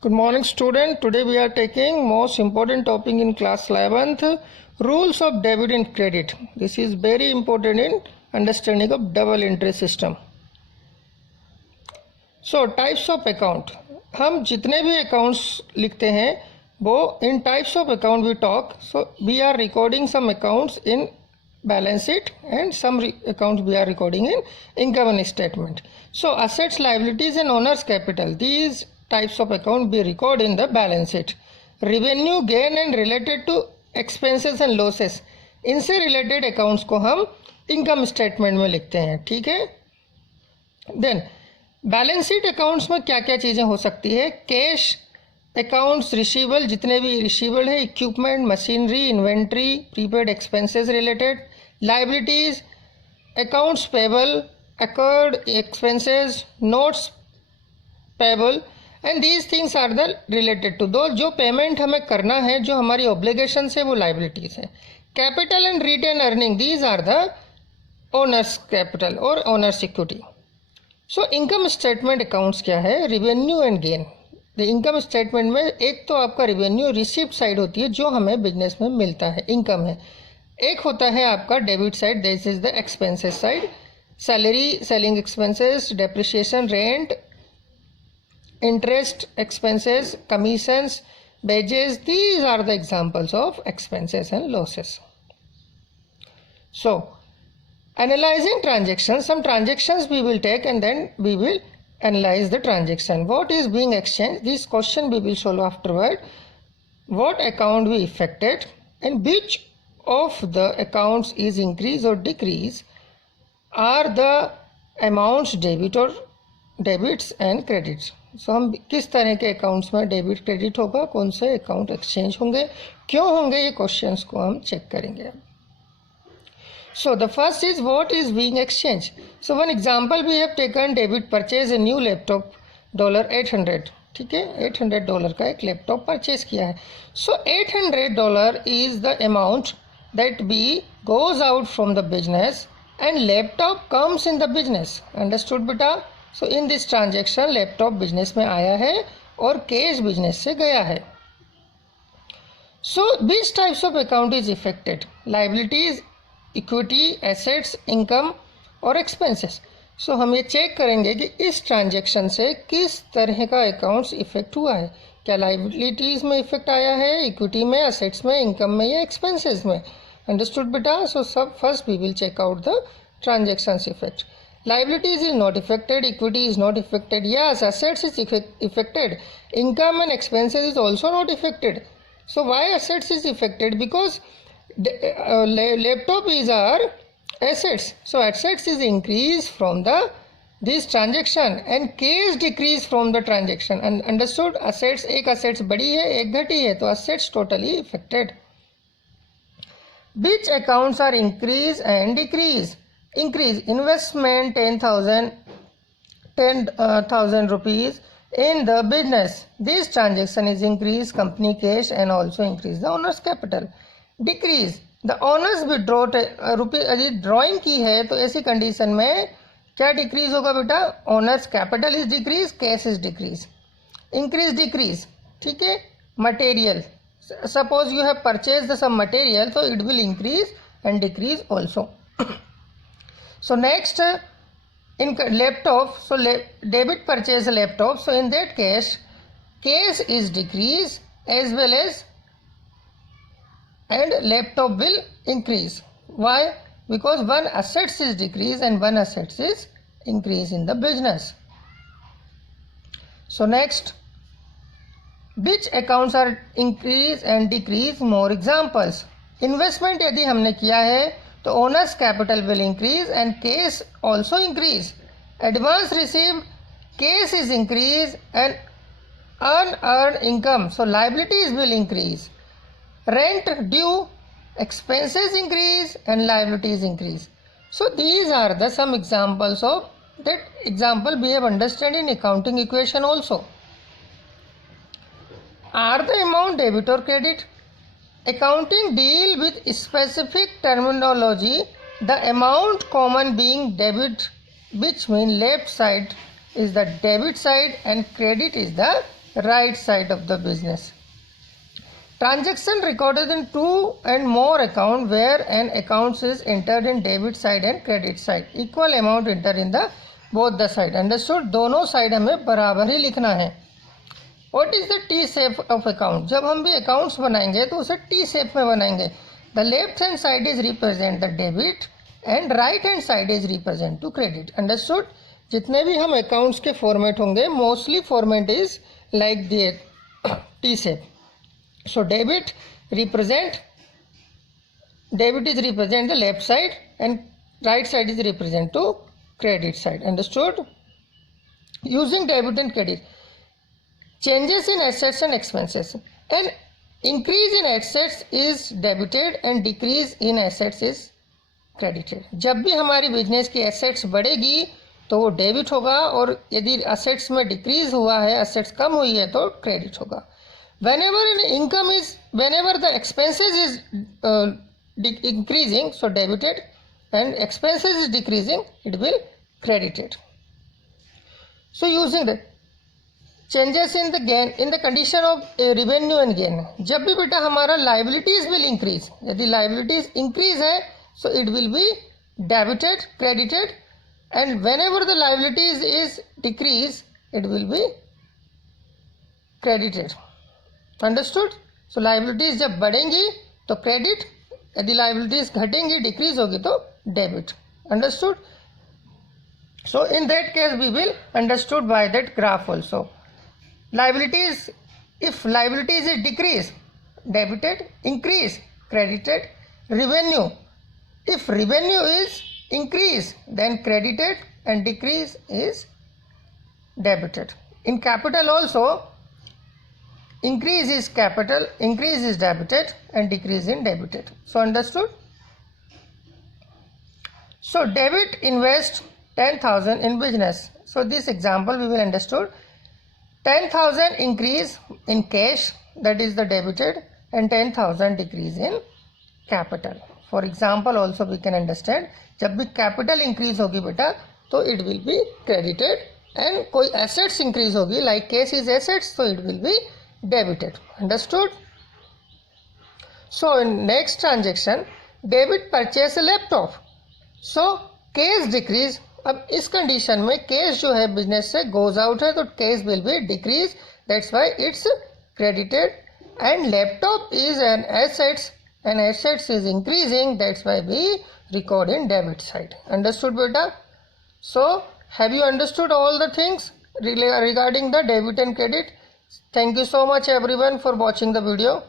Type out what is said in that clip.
Good morning student. Today we are taking most important topic in class 11th, rules of debit and credit. This is very important in understanding of double interest system. So types of account. हम जितने भी accounts लिखते हैं वो in types of account we talk. So we are recording some accounts in balance sheet and some accounts we are recording in income statement. So assets, liabilities and owners capital. These types of account we record in the balance sheet. Revenue, gain and related to expenses and losses, इनसे related accounts को हम income statement में लिखते हैं. ठीक है. Then balance sheet accounts में क्या क्या चीज़ें हो सकती है. कैश अकाउंट्स, रिसीवेबल, जितने भी रिसीवेबल है, equipment, machinery, inventory, prepaid expenses related. Liabilities, accounts payable, accrued expenses, notes payable and these things are the related to दो. जो पेमेंट हमें करना है, जो हमारी ऑब्लिगेशन है, वो लाइबिलिटीज़ है. Capital and retain earning, these are the owners capital और owners equity. So income statement accounts क्या है. Revenue and gain. The income statement में एक तो आपका रिवेन्यू रिसिप्ट साइड होती है जो हमें बिजनेस में मिलता है, इनकम है. एक होता है आपका debit side, this is the expenses side. Salary, selling expenses, depreciation, rent, interest expenses, commissions, wages, these are the examples of expenses and losses. So analyzing transactions, some transactions we will take and then we will analyze the transaction. What is being exchanged, this question we will solve afterward. What account we affected and which of the accounts is increase or decrease, are the amounts debits and credits. So हम किस तरह के accounts में debit credit होगा, कौन से account exchange होंगे, क्यों होंगे, ये क्वेश्चंस को हम चेक करेंगे. So the first is what is being exchanged. So one example we have taken, debit purchase a new laptop $800. ठीक है, $800 का एक लैपटॉप परचेज किया है. So $800 is the amount that B goes out from the business and laptop comes in the business. Understood बेटा. So in this transaction laptop business में आया है और कैश बिजनेस से गया है. So which types of account is affected? Liabilities, equity, assets, income और expenses. सो हम ये चेक करेंगे कि इस ट्रांजैक्शन से किस तरह का अकाउंट्स इफेक्ट हुआ है. क्या लाइबिलिटीज़ में इफेक्ट आया है, इक्विटी में, एसेट्स में, इनकम में या एक्सपेंसेस में. अंडरस्टूड बेटा. सो सब first we will check out the transactions effect. Liabilities is not affected, equity is not affected. Yes, assets is affected. Income and expenses is also not affected. So why assets is affected? Because laptop is our assets. So assets is increase from this transaction and cash decrease from the transaction. And understood. Assets, एक assets बड़ी है, एक घटी है, तो assets totally affected. Which accounts are increase and decrease? Increase, investment 10,000 rupees in the business. This transaction is increase company cash and also increase the owner's capital. Decrease, the honours withdraw रुपये यदि drawing की है तो ऐसी condition में क्या decrease होगा बेटा. Owners capital is decrease, cash is decrease. Increase, decrease. ठीक है. Material, suppose you have purchase the some material, तो it will increase and decrease also. So next in laptop, so debit purchase laptop, so in that case cash is decrease as well as and laptop will increase. Why? Because one assets is decrease and one assets is increase in the business. So next, which accounts are increase and decrease? More examples. Investment यदि हमने किया है तो owners capital will increase and cash also increase. Advance received, cash is increase and unearned income, so liabilities will increase. Rent due, expenses increase and liabilities increase. So these are the some examples of that. Example we have understood in accounting equation also. Are the amount debit or credit? Accounting deal with specific terminology. The amount common being debit, which means left side is the debit side and credit is the right side of the business. Transaction recorded in two and more account where an account is entered in debit side and credit side. Equal amount entered in the both the side. Understood? दोनों side हमें बराबर ही लिखना है. What is the T shape of account? जब हम भी accounts बनाएंगे तो उसे T shape में बनाएंगे. The left hand side is represent the debit and right hand side is represent to credit. Understood? जितने भी हम accounts के format होंगे mostly format is like the T shape. So debit is represent the left side and right side is represent to credit side. Understood? Using debit and credit. Changes in assets and expenses. An increase in assets is debited and decrease in assets is credited. जब भी हमारी business की assets बढ़ेगी तो वो debit होगा और यदि assets में डिक्रीज हुआ है, assets कम हुई है तो क्रेडिट होगा. Whenever the expenses is increasing, so debited, and expenses is decreasing, it will credited. So using the changes in the gain in the condition of revenue and gain. जब भी बेटा हमारा liabilities will increase, यदि liabilities increase है, so it will be debited, credited, and whenever the liabilities is decrease, it will be credited. Understood? So liabilities जब बढ़ेंगी तो credit, यदि liabilities घटेंगी डिक्रीज होगी तो debit. Understood? So in that case we will understood by that graph also. Liabilities, if liabilities is decrease, debited, increase, credited. Revenue, if revenue is increase, then credited, and decrease is debited. In capital also, increase is capital, increase is debited, and decrease in debited. So understood? So debit invest 10,000 in business. So this example we will understood. 10,000 increase in cash, that is the debited, and 10,000 decrease in capital. For example also we can understand, जब भी capital increase होगी बेटा तो it will be credited, and कोई assets increase होगी like cash is assets, so it will be debited. Understood? So in next transaction, debit purchase a laptop. So cash decrease. अब इस condition में cash जो है बिजनेस से goes out है तो cash will be decrease, that's why it's credited, and laptop is an assets and assets is increasing, that's why we record in debit side. Understood बेटा? So have you understood all the things regarding the debit and credit? Thank you so much everyone for watching the video.